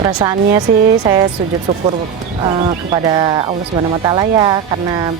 Perasaannya sih saya sujud syukur kepada Allah Subhanahu wa Ta'ala ya, karena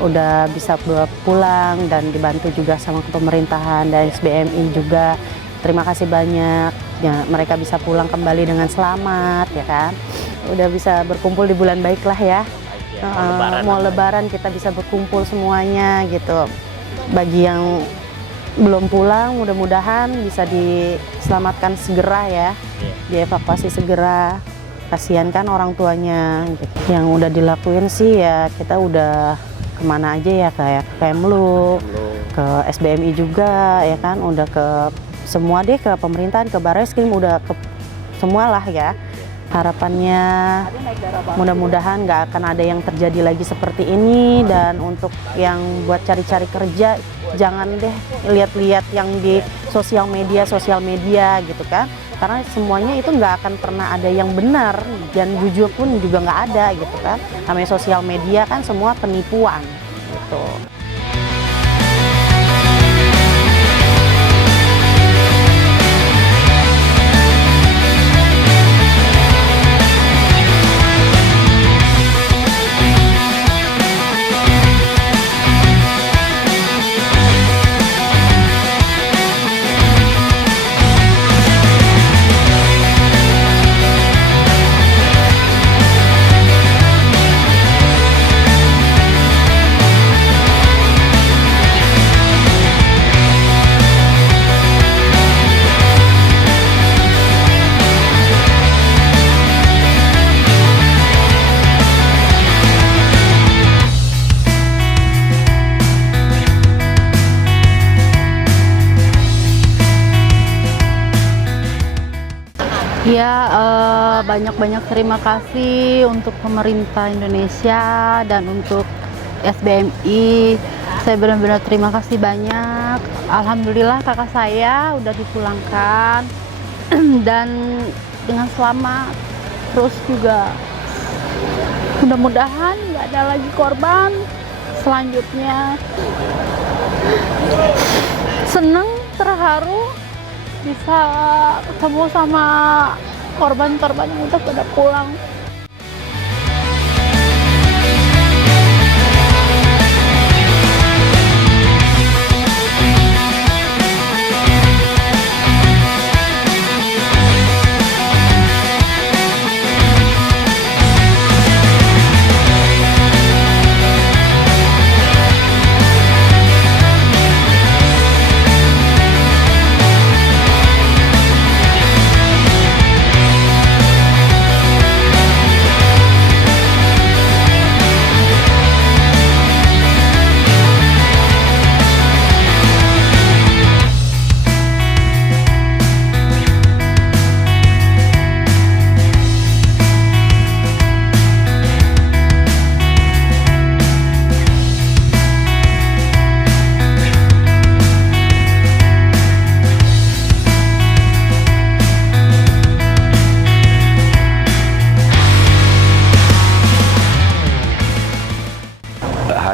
udah bisa pulang dan dibantu juga sama pemerintahan dan SBMI juga. Terima kasih banyak ya, mereka bisa pulang kembali dengan selamat ya kan. Udah bisa berkumpul di bulan baik lah ya. Mau lebaran kita bisa berkumpul semuanya gitu. Bagi yang belum pulang, mudah-mudahan bisa diselamatkan segera ya, dievakuasi segera. Kasihan kan orang tuanya gitu. Yang udah dilakuin sih ya, kita udah kemana aja ya, kayak ke Kemlu, ke SBMI juga ya kan, udah ke semua deh, ke pemerintahan, ke Barreskrim, udah ke semua lah ya. Harapannya mudah-mudahan nggak akan ada yang terjadi lagi seperti ini. Dan untuk yang buat cari-cari kerja, jangan deh lihat-lihat yang di sosial media gitu kan, karena semuanya itu nggak akan pernah ada yang benar, dan jujur pun juga nggak ada gitu kan. Namanya sosial media kan semua penipuan gitu. Ya, banyak-banyak terima kasih untuk pemerintah Indonesia dan untuk SBMI. Saya benar-benar terima kasih banyak. Alhamdulillah kakak saya udah dipulangkan dan dengan selamat. Terus juga mudah-mudahan nggak ada lagi korban selanjutnya. Seneng, terharu bisa ketemu sama korban-korban yang udah pada pulang.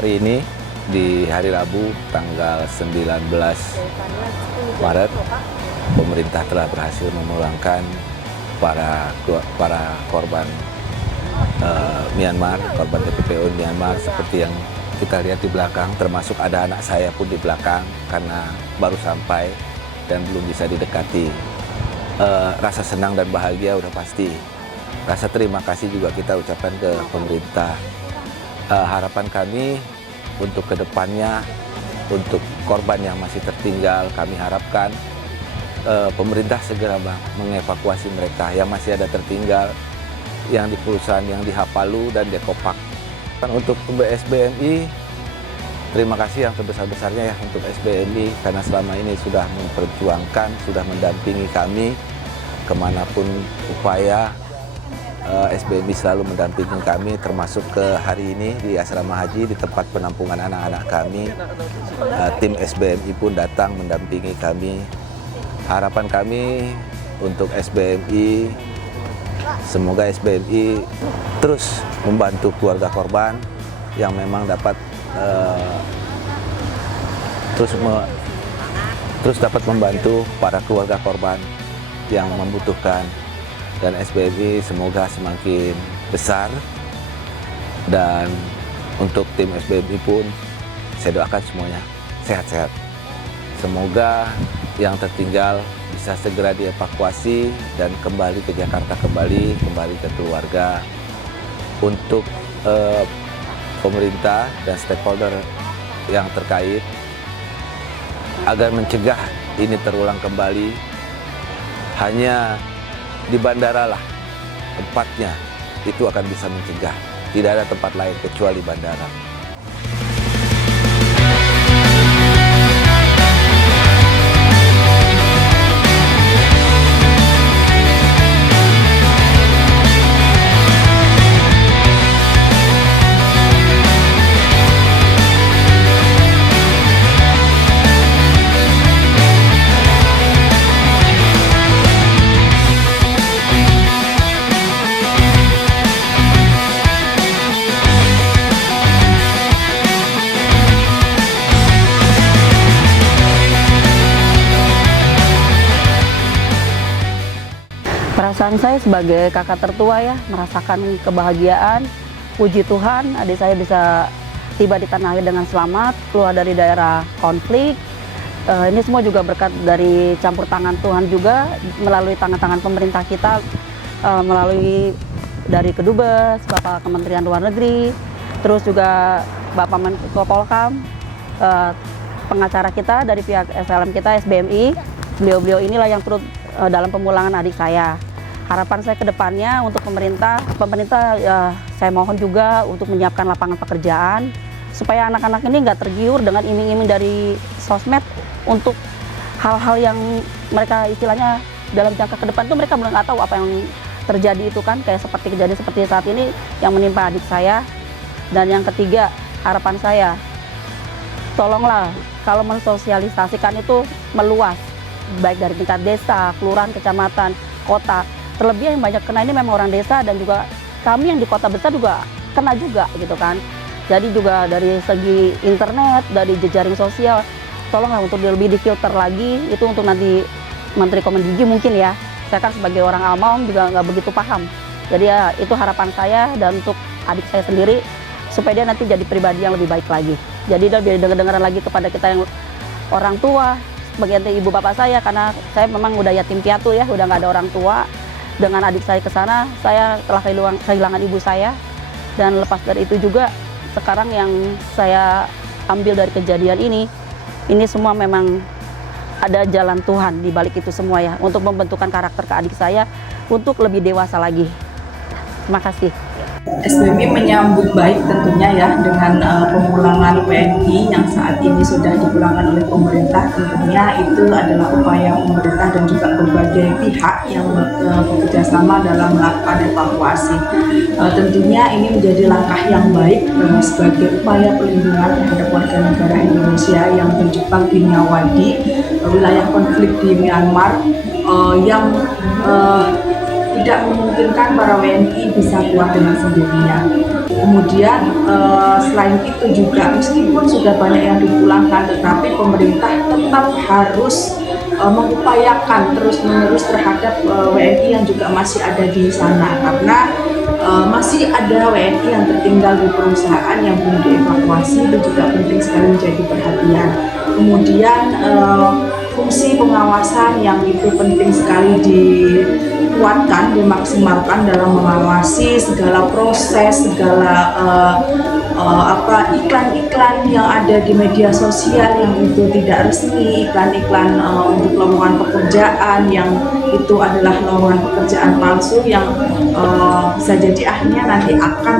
hari ini di hari Rabu tanggal 19 Maret, pemerintah telah berhasil memulangkan para korban Myanmar, korban TPPO Myanmar seperti yang kita lihat di belakang, termasuk ada anak saya pun di belakang karena baru sampai dan belum bisa didekati. Rasa senang dan bahagia udah pasti. Rasa terima kasih juga kita ucapkan ke pemerintah. Harapan kami untuk kedepannya, untuk korban yang masih tertinggal, kami harapkan pemerintah segera mengevakuasi mereka yang masih ada tertinggal, yang di perusahaan yang di Hapalu dan Dekopak. Untuk SBMI, terima kasih yang sebesar-besarnya ya untuk SBMI karena selama ini sudah memperjuangkan, sudah mendampingi kami kemanapun upaya. SBMI selalu mendampingi kami, termasuk ke hari ini di asrama haji di tempat penampungan anak-anak kami. Tim SBMI pun datang mendampingi kami. Harapan kami untuk SBMI, semoga SBMI terus membantu keluarga korban yang memang dapat terus dapat membantu para keluarga korban yang membutuhkan, dan SBMI semoga semakin besar. Dan untuk tim SBMI pun saya doakan semuanya sehat-sehat. Semoga yang tertinggal bisa segera dievakuasi dan kembali ke Jakarta, kembali ke keluarga. Untuk pemerintah dan stakeholder yang terkait agar mencegah ini terulang kembali, hanya di bandara lah tempatnya itu akan bisa mencegah. Tidak ada tempat lain kecuali bandara. Perasaan saya sebagai kakak tertua ya, merasakan kebahagiaan, puji Tuhan adik saya bisa tiba di tanah air dengan selamat, keluar dari daerah konflik. Ini semua juga berkat dari campur tangan Tuhan juga, melalui tangan-tangan pemerintah kita, melalui dari Kedubes, Bapak Kementerian Luar Negeri, terus juga Bapak Menko Polhukam, pengacara kita dari pihak SLM kita, SBMI. Beliau-beliau inilah yang turut dalam pemulangan adik saya. Harapan saya ke depannya untuk pemerintah saya mohon juga untuk menyiapkan lapangan pekerjaan supaya anak-anak ini nggak tergiur dengan iming-iming dari sosmed untuk hal-hal yang mereka istilahnya dalam jangka ke depan itu mereka belum nggak tahu apa yang terjadi itu kan, kayak seperti kejadian seperti saat ini yang menimpa adik saya. Dan yang ketiga, harapan saya tolonglah kalau mensosialisasikan itu meluas, baik dari tingkat desa, kelurahan, kecamatan, kota. Terlebih yang banyak kena ini memang orang desa, dan juga kami yang di kota besar juga kena juga gitu kan. Jadi juga dari segi internet, dari jejaring sosial, tolonglah untuk lebih difilter lagi, itu untuk nanti Menteri Komendizi mungkin ya. Saya kan sebagai orang awam juga nggak begitu paham. Jadi ya itu harapan saya, dan untuk adik saya sendiri supaya dia nanti jadi pribadi yang lebih baik lagi. Jadi dia biar dengar-dengaran lagi kepada kita yang orang tua, bagian ibu bapak saya, karena saya memang udah yatim piatu ya, udah nggak ada orang tua. Dengan adik saya ke sana, saya telah kehilangan ibu saya, dan lepas dari itu juga sekarang yang saya ambil dari kejadian ini semua memang ada jalan Tuhan di balik itu semua ya, untuk membentukkan karakter ke adik saya untuk lebih dewasa lagi. Terima kasih. SBMI menyambut baik tentunya ya dengan pemulangan WNI yang saat ini sudah dipulangkan oleh pemerintah. Tentunya itu adalah upaya pemerintah dan juga berbagai pihak yang bekerja sama dalam melakukan evakuasi. Tentunya ini menjadi langkah yang baik sebagai upaya perlindungan terhadap warga negara Indonesia yang terjebak di Myanmar, wilayah konflik di Myanmar yang tidak memungkinkan para WNI bisa keluar dengan sendirinya. Kemudian selain itu juga meskipun sudah banyak yang dipulangkan, tetapi pemerintah tetap harus mengupayakan terus-menerus terhadap WNI yang juga masih ada di sana, karena masih ada WNI yang tertinggal di perusahaan yang belum dievakuasi. Itu juga penting sekali menjadi perhatian. Kemudian fungsi pengawasan yang itu penting sekali dikuatkan, dimaksimalkan dalam mengawasi segala proses, segala iklan-iklan yang ada di media sosial yang itu tidak resmi, iklan-iklan untuk lowongan pekerjaan yang itu adalah lowongan pekerjaan palsu yang bisa jadi akhirnya nanti akan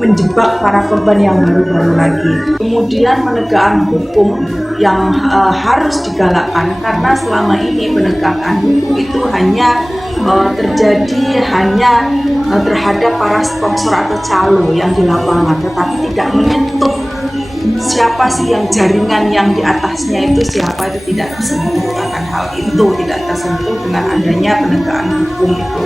menjebak para korban yang baru-baru lagi. Kemudian penegakan hukum yang harus digalakkan, karena selama ini penegakan hukum itu hanya terjadi terhadap para sponsor atau calo yang di lapangan, tetapi tidak menyentuh siapa sih yang jaringan yang di atasnya itu siapa, itu tidak tersentuh akan hal itu, tidak tersentuh dengan adanya penegakan hukum itu.